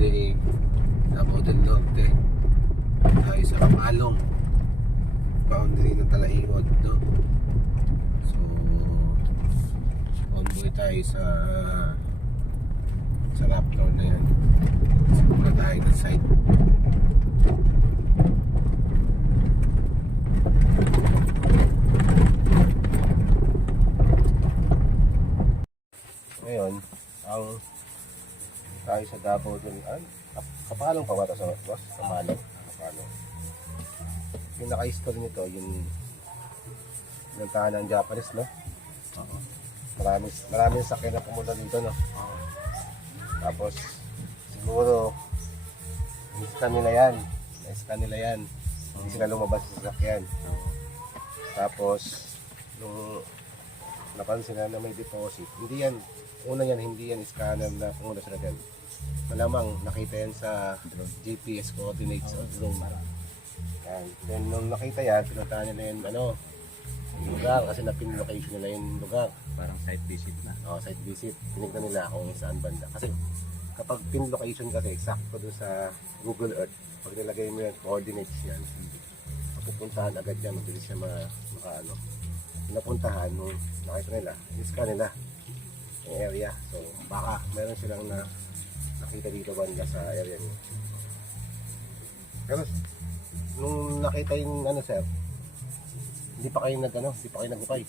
de Davao del Norte tayo sa Kapalong boundary ng Talaingod no? So on way tayo sa sa Raptor na yan. Simula tayo ng site ngayon ang tayo sa Davao dun. Ay kap- kapalong pa ba ito sa boss? Kamalong kapalong. Pinaka-history nito yung ng Japanese no? Oo. maraming maraming sakyan na pumunta dito no? tapos siguro niskan nila yan. Niskan nila yan. Hindi sila lumabas sa sasakyan tapos nung napansin na na may deposit hindi yan una yan hindi yan scanner na pumunta sila dyan malamang nakita yan sa GPS coordinates o drone yan. then nung nakita yan pinuntahan nila yung ano yung lugar kasi napin location nila yung lugar. Parang site visit na. o site visit. Tinignan nila kung saan banda. Kasi kapag pin location kasi sakto doon sa Google Earth pag nilagay mo yan coordinates yan. Mapupuntahan agad yan mabilis siya ma, maka ano napuntahan nung nakita nila. Iska nila yung area. So baka meron silang na nakita dito banda sa area niyo pero nung nakita yung ano sir hindi pa kayo nag ano hindi pa kayo nagupay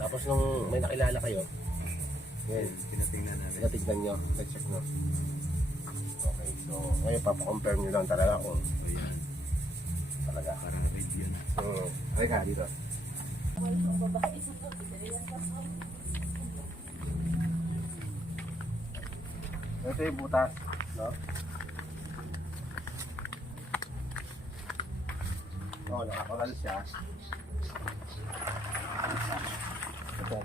tapos nung may nakilala kayo yun Tinatingnan namin. Natignan nyo, na-check nyo. Okay, so ngayon papakompare nyo lang talaga kung So yan. talaga. Parang review na. So, halika dito. Ito yung butas, no? Oo, nakapagal siya. Ito.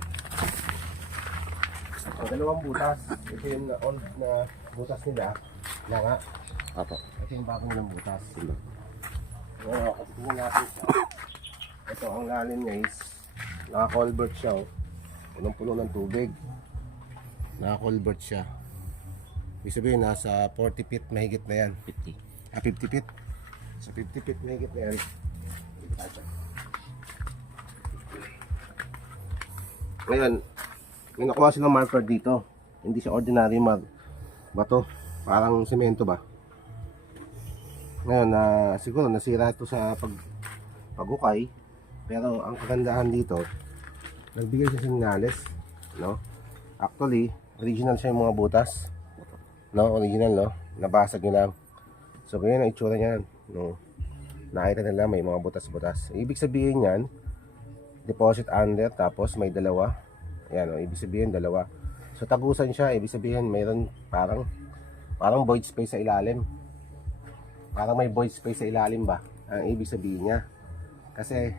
So, dalawang butas. Ito yung on, na butas nila. Na nga. Apo. Ito yung bago nilang butas. Oo, kasi tingnan natin siya. Ito, ang lalim niya is naka-culvert siya. Oh. Punong-puno ng tubig. Naka-culvert siya. Ibig sabihin, nasa 40 feet mahigit na yan. 50. Ah, 50 feet. Sa 50 feet mahigit na yan. Ngayon, may nakuha silang marker dito. Hindi siya ordinary mag bato. Parang semento ba? Ngayon, na siguro nasira ito sa pag pagukay. Pero ang kagandahan dito, nagbigay siya sinyales, no? Actually, original siya yung mga butas. No, original, no? Nabasag nyo lang. So, ganyan ang itsura niyan, no? Nakita nila may mga butas-butas. Ibig sabihin yan, deposit under, tapos may dalawa. Ayan, no? Ibig sabihin, dalawa. So, tagusan siya. Ibig sabihin, mayroon parang, parang void space sa ilalim. Parang may void space sa ilalim ba? Ang ibig sabihin niya. Kasi,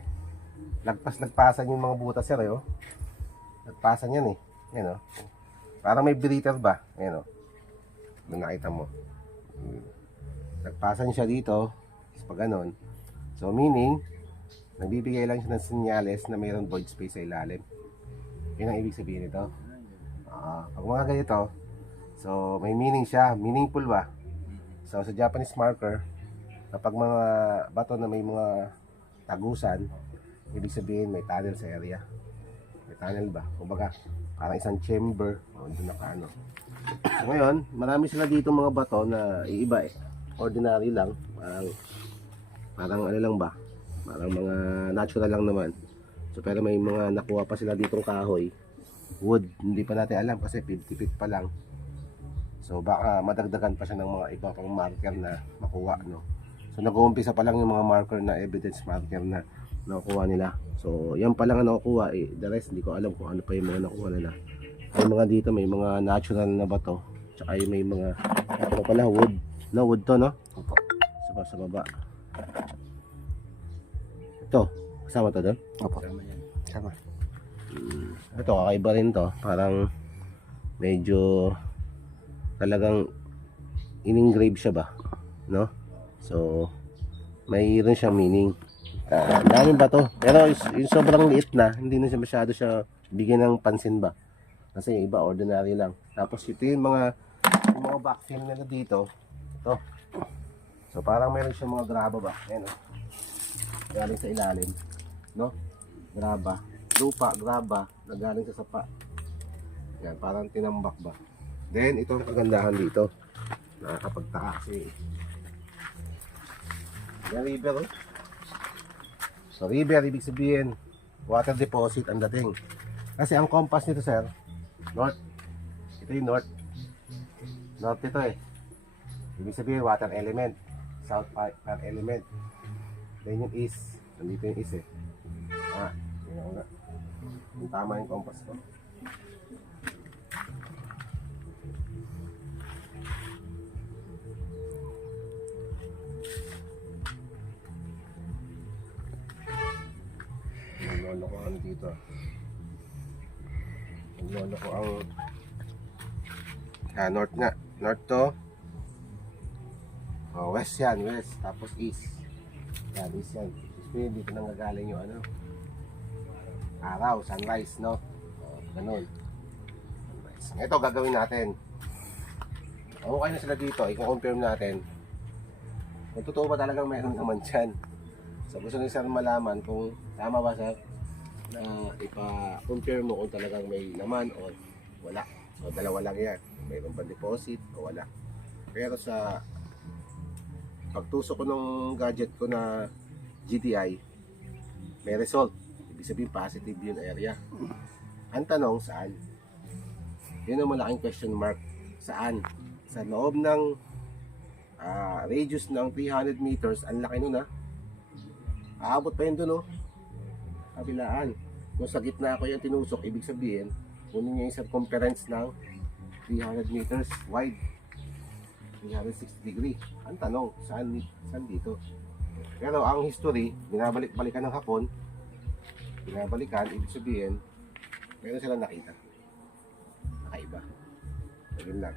lagpas-lagpasan yung mga butas sir, eh, oh. Lagpasan yan, eh. Yan, oh. Parang may breather ba? Ayan, oh. Doon nakita mo. Hmm. Nagpasan siya dito. Tapos pag ganon. So, meaning, nagbibigay lang siya ng senyales na mayroon void space sa ilalim. Yun ang ibig sabihin nito. Ah, pag mga ganito, so may meaning siya. Meaningful ba? So, sa Japanese marker, kapag mga bato na may mga tagusan, ibig sabihin may tunnel sa area. May tunnel ba? Kumbaga, parang isang chamber. O, doon naka ano. So, ngayon, marami sila dito mga bato na iiba eh. Ordinary lang. Parang, parang ano lang ba? Parang mga natural lang naman. So, pero may mga nakuha pa sila ditong kahoy. Wood. Hindi pa natin alam kasi 50 feet pa lang. So, baka madagdagan pa siya ng mga iba pang marker na makuha, no? So, nag-uumpisa pa lang yung mga marker na evidence marker na nakuha nila. So, yan pa lang ang nakuha. Eh, the rest, hindi ko alam kung ano pa yung mga nakuha nila. May mga dito, may mga natural na bato. Tsaka yung may mga, ano pala, wood. No, wood to, no? Opo. Sa, sa baba. Ito, kasama to doon? Opo. Tama yan. Sama. Ito, kakaiba rin to. Parang medyo talagang in-engrave siya ba? No? So, mayroon siyang meaning. Uh, daming ba to? Pero yung sobrang liit na, hindi na siya masyado siya bigyan ng pansin ba? Kasi yung iba, ordinary lang. Tapos ito yung mga, yung mga backfill nila dito. Ito. So parang meron siyang mga graba ba? Ayan o. Galing sa ilalim. No? Graba. Lupa, graba, na galing sa sapa. Yan, parang tinambak ba. Then, ito ang kagandahan dito. Nakakapagtaka kasi. Yan, river oh. So, river, ibig sabihin, water deposit ang dating. Kasi ang compass nito, sir, north. Ito yung north. North ito eh. Ibig sabihin, water element. South fire element. Then yung east. Nandito yung east eh. Ah, yun ako nga. Yung tama yung compass ko. Yung lolo ko ano dito. Yung lolo ko ang ah, north nga. North to. Oh, west yan, west. Tapos east. Yan, east yan. East dito nang gagaling yung ano. Araw, sunrise, no? Oh, ganun. Sunrise. Ito, gagawin natin. Okay na sila dito. I-confirm natin. Kung totoo ba talagang meron naman dyan. So gusto ni sir malaman kung tama ba sir na ipa-confirm mo kung talagang may naman o wala. So dalawa lang yan. Mayroon ba deposit o wala. Pero sa pagtusok ko ng gadget ko na GTI, may result. Ibig sabihin positive yung area. Ang tanong saan? Yun ang malaking question mark. Saan? Sa loob ng ah, radius ng 300 meters, ang laki nun ha. Aabot pa yun dun, oh. Kabilaan. Kung sa gitna ko yung tinusok, ibig sabihin, kunin niya yung circumference ng 300 meters wide. 360 degree. Ang tanong, saan, saan dito? Pero ang history, binabalik-balikan ng hapon, binabalikan, ibig sabihin, meron silang nakita. Nakaiba. Ayun lang.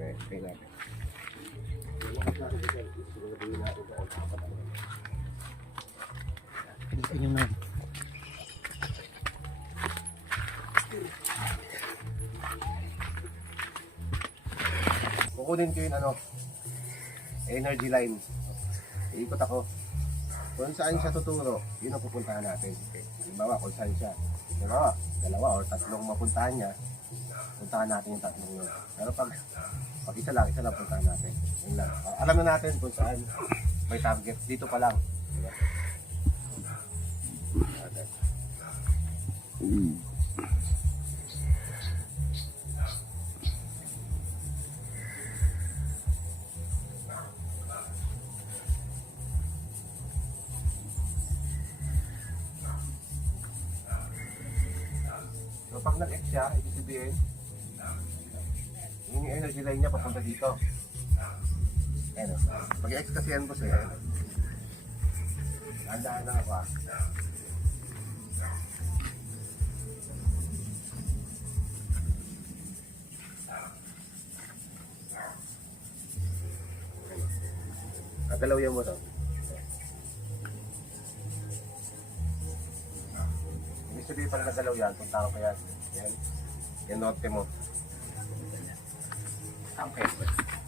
Okay, natin. Yung mga klase kukunin ko yung ano, energy line. Iikot ako. Kung saan siya tuturo, yun ang pupuntahan natin. Okay. Halimbawa, kung saan siya. Halimbawa, dalawa or tatlong mapuntahan niya, puntahan natin yung tatlong yun. Pero pag, pag isa lang, isa lang puntahan natin. Yun lang. Alam na natin kung saan may target. Dito pa lang. Diba? Okay. So pag nag-X siya, ibig sabihin, yun yung energy line niya papunta dito. Ayan o. Pag X kasi yan boss eh. Handaan lang ako ah. Kagalaw yan mo to. Ibig sabihin pag nagalaw yan, punta ko yan. Yan. Yan norte mo. Okay. Dahan-dahan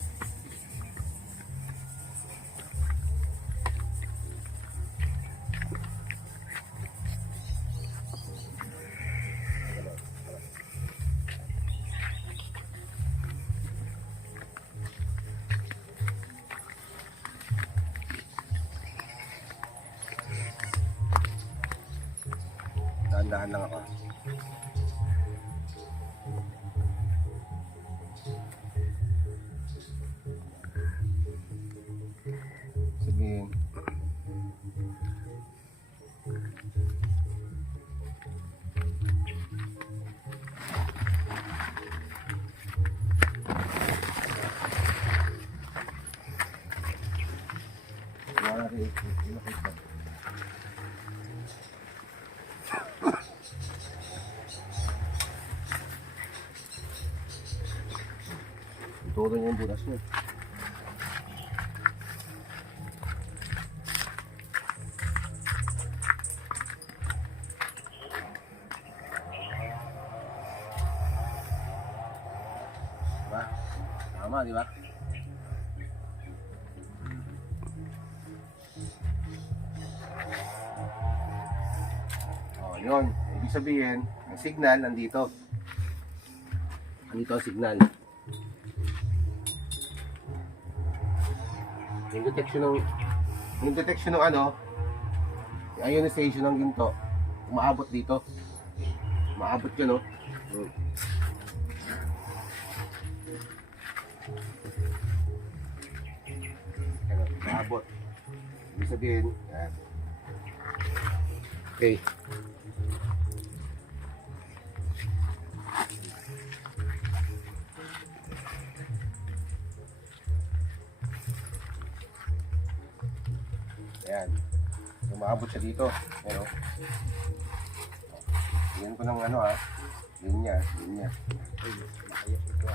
Todo yung bulas niya. Oh, yun. Ibig sabihin, ang signal nandito. Nandito ang signal. Yung detection ng yung detection ng ano, yung ionization ng ginto, umaabot dito. Umaabot yun, no? Ano, umaabot. Ibig sabihin, yan. Okay. Ayan. Umaabot siya dito. Ayan o. Yan ko ng ano ah. Linya, linya. Ito.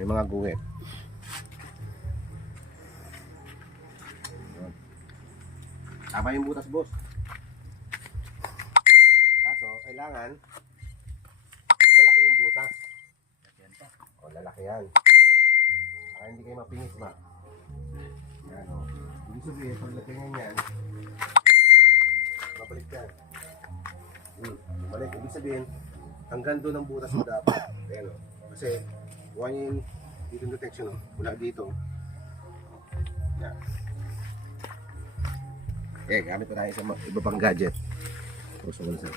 May mga guhit. Tama yung butas, boss. Kaso, kailangan malaki yung butas. O, lalaki yan. Yan. Para hindi kayo mapingis ba? Yan, o. Ibig sabihin, pag latingan yan, mabalik yan. Hmm. Ibig sabihin, hanggang doon ang butas mo dapat. Ayan, o. Kasi, kuha niyo yung dito yung detection, o. Mula dito. Yan. Eh, gamit pa tayo sa iba pang gadget. Gusto ko na.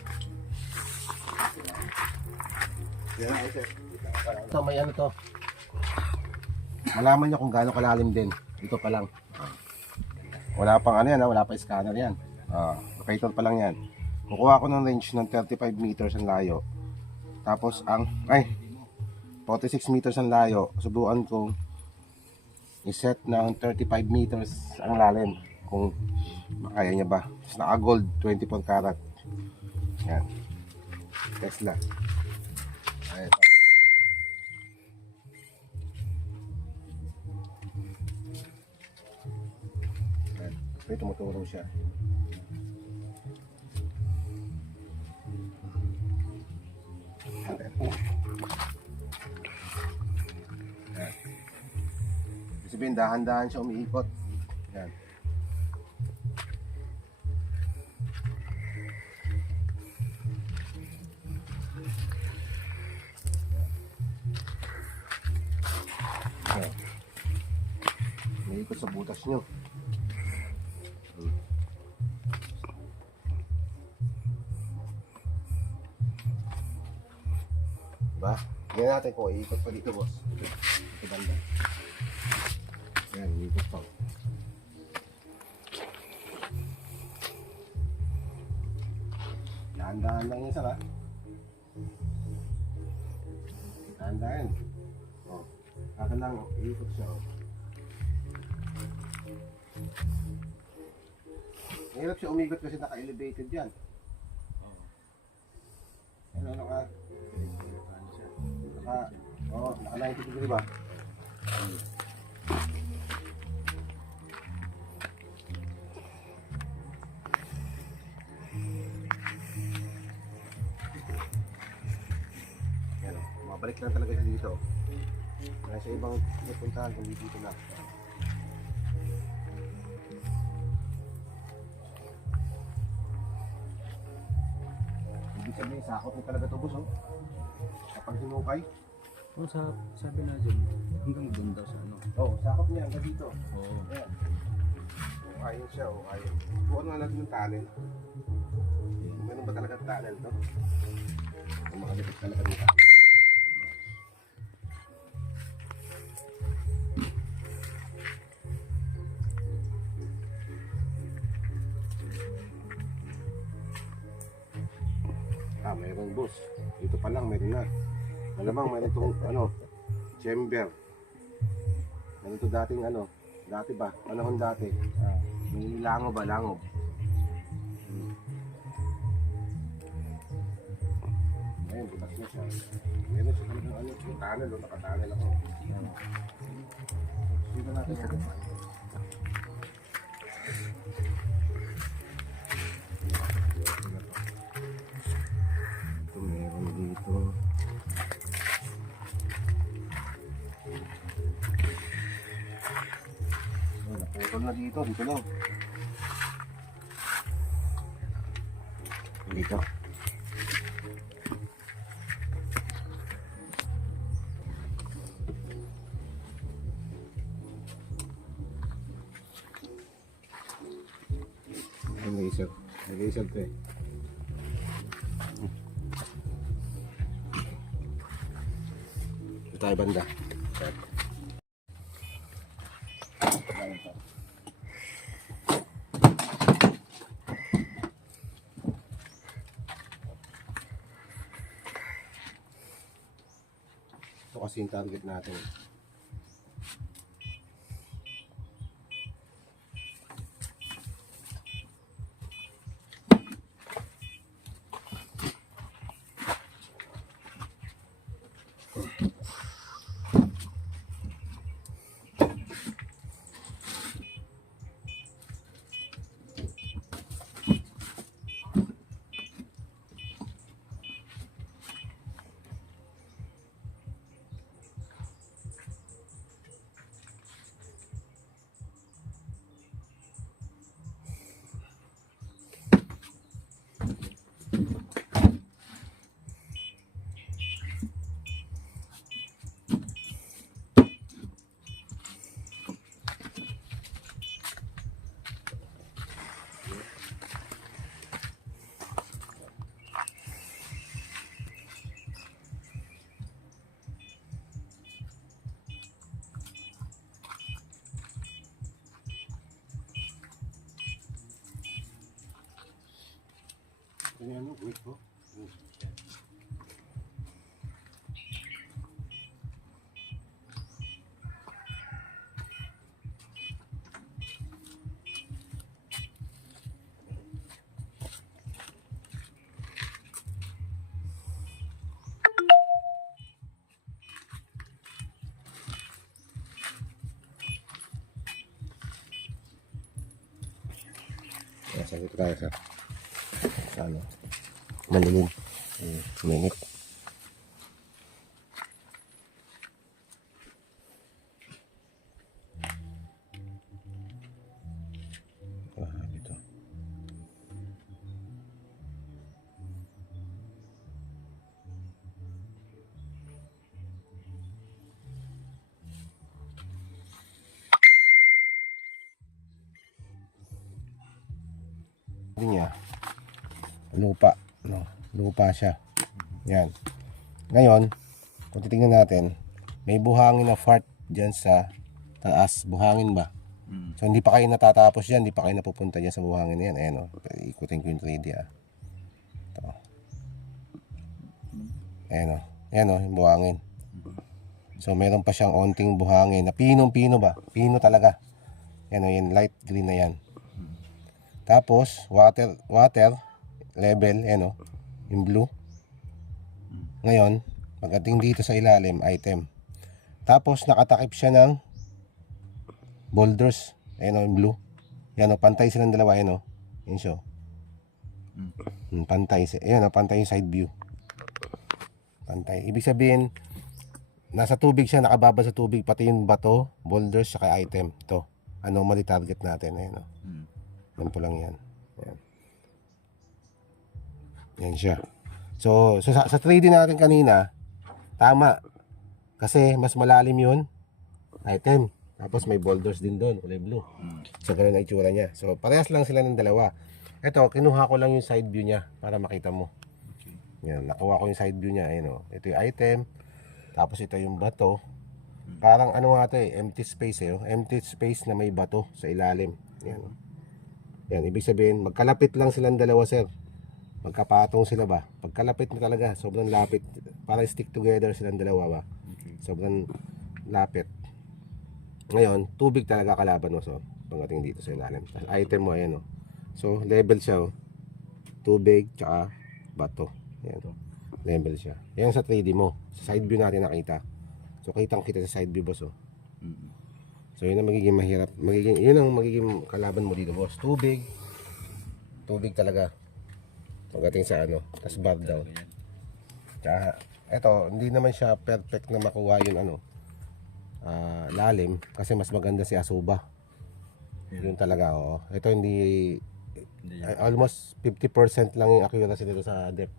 Yan, sir. Ito, may ano to. Malaman nyo kung gaano kalalim din. Ito pa lang. Wala pang ano yan, ha? wala pa scanner yan. Ah, locator pa lang yan. Kukuha ko ng range ng 35 meters ang layo. Tapos ang, ay, 46 meters ang layo. Subukan kong iset ng 35 meters ang lalim. Kung makaya niya ba. Tapos naka-gold 24 karat. Yan. Tesla. Ay, ito. Yan. May tumuturo siya. Sabihin, dahan-dahan siya umiikot. Yan. Umiikot sa butas nyo. Diba? Tingnan natin kung iikot pa dito, boss. Ito, ito banda. Yan, iikot pa. Dahan-dahan lang yun, sir, ha? Dahan-dahan. Oh, kaka lang, iikot siya, oh. Mahirap siya umikot kasi naka-elevated yan. Ano, naka, naka, oo, oh, naka 90 degree ba? Oh, mabalik lang talaga siya dito. Kaya sa ibang napuntahan, kundi dito na. Ibig sabihin, sakot mo talaga ito, boss, oh. Kapag hinukay, Kung sa, sabi na dyan, hanggang doon daw sa ano. oh, sakot niya hanggang dito. Oo. Ayan. Oh, ayun siya, oh, ayun. Buwan nga natin yung tunnel. Meron ba talaga tunnel to? Kung makalipit talaga dito. Mayroon boss. Dito pa lang, meron na. Malamang mayroon itong, ano, chamber. Ganito dating ano, dati ba? Panahon dati. Ah. May langob ba? Langob. Ayun, butas na siya. Meron siya talagang ano, yung tunnel, o nakatunnel ako. Dito natin Naputol na dito, dito lang. Dito. May laser to eh. Ito tayo banda. Kasi yung target natin. Ganyan mo, wait ko. Nasa dito sa ano, malilim. Eh, Suminit. Ah, dito. Lupa no? Lupa siya. Yan. Ngayon kung titingnan natin may buhangin na fart dyan sa taas. Buhangin ba? Mm. so hindi pa kayo natatapos yan hindi pa kayo napupunta dyan sa buhangin na yan. Ayan o ikutin ko yung 3D ah. Ito. Ayan o ayan o yung buhangin. So meron pa siyang onting buhangin. Na pinong pino ba? Pino talaga. Yan o yan. Light green na yan. Tapos, water, water level, ano, yung blue. Ngayon, pagdating dito sa ilalim, item. Tapos, nakatakip siya ng boulders. Ayan o, yung blue. Yan o, pantay silang dalawa, yan o. Yan siya. o. Hmm, Pantay. Ayan o, pantay yung side view. Pantay. Ibig sabihin, nasa tubig siya, nakababa sa tubig, pati yung bato, boulders, saka item. Ito, anomaly target natin. Ayan o. Mm. Yan po lang. Yan. Yan siya. So, so sa, sa 3D natin kanina, tama. Kasi mas malalim yun. Item. Tapos may boulders din doon, kulay blue. So, ganun ang itsura niya. So, parehas lang sila ng dalawa. Ito, kinuha ko lang yung side view niya para makita mo. Yan, nakuha ko yung side view niya. Ayun, oh. Ito yung item. Tapos ito yung bato. Parang ano nga ito eh, empty space eh. oh. Empty space na may bato sa ilalim. Yan. Yan, ibig sabihin, magkalapit lang silang dalawa, sir. Magkapatong sila ba? Pagkalapit na talaga, sobrang lapit. Parang stick together silang dalawa ba? Okay. Sobrang lapit. Ngayon, tubig talaga kalaban mo so pagdating dito sa ilalim. Tapos item mo ayan oh. So level siya oh. Tubig tsaka bato. Ayan. Level siya. Yan sa 3D mo. Sa side view natin nakita. So kitang kita sa side view boss oh. Mm. So yun ang magiging mahirap. Magiging, yun ang magiging kalaban mo dito boss. Tubig. Tubig talaga. Pagdating sa ano. Bar daw. Ayan. Tsaka, eto, hindi naman siya perfect na makuha yung ano, ah, lalim. Kasi mas maganda si Asuba. Yun talaga, oo. Ito hindi, yan. almost 50% lang yung accuracy dito sa depth.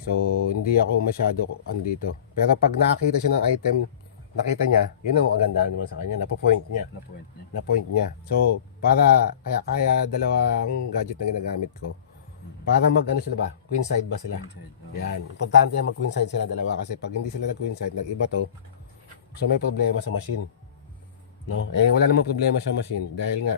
So, hindi ako masyado andito. Pero pag nakakita siya ng item, nakita niya, yun ang maganda naman sa kanya. Napo-point niya. Na point niya. Na point niya. So, para, kaya, kaya dalawang gadget na ginagamit ko. Para mag, ano sila ba? Queen side ba sila? Inside. Oh. Yan. Importante yan mag queen side sila dalawa kasi pag hindi sila nag queen side, nag-iba to. So may problema sa machine. No? Eh wala namang problema sa machine dahil nga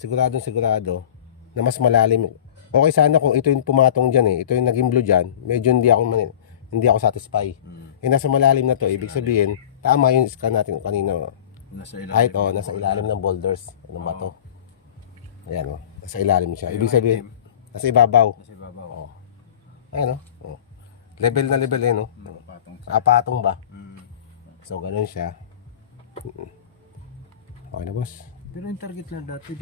siguradong sigurado na mas malalim. Okay sana kung ito yung pumatong diyan eh. Ito yung naging blue diyan. Medyo hindi ako man- hindi ako satisfy. Mm. Eh nasa malalim na to, ibig sabihin tama yung scan natin kanina. Nasa ilalim. Kahit oh, nasa ilalim ng boulders ng bato. Ayan oh, nasa ilalim siya. Ibig sabihin nasa ibabaw. Nasa ibabaw. Oh. Ayan oh. oh. Level na level eh no. Nakapatong sa... Apatong ba? Mm. So, ganun siya. Okay na, boss. Pero yung target lang dati,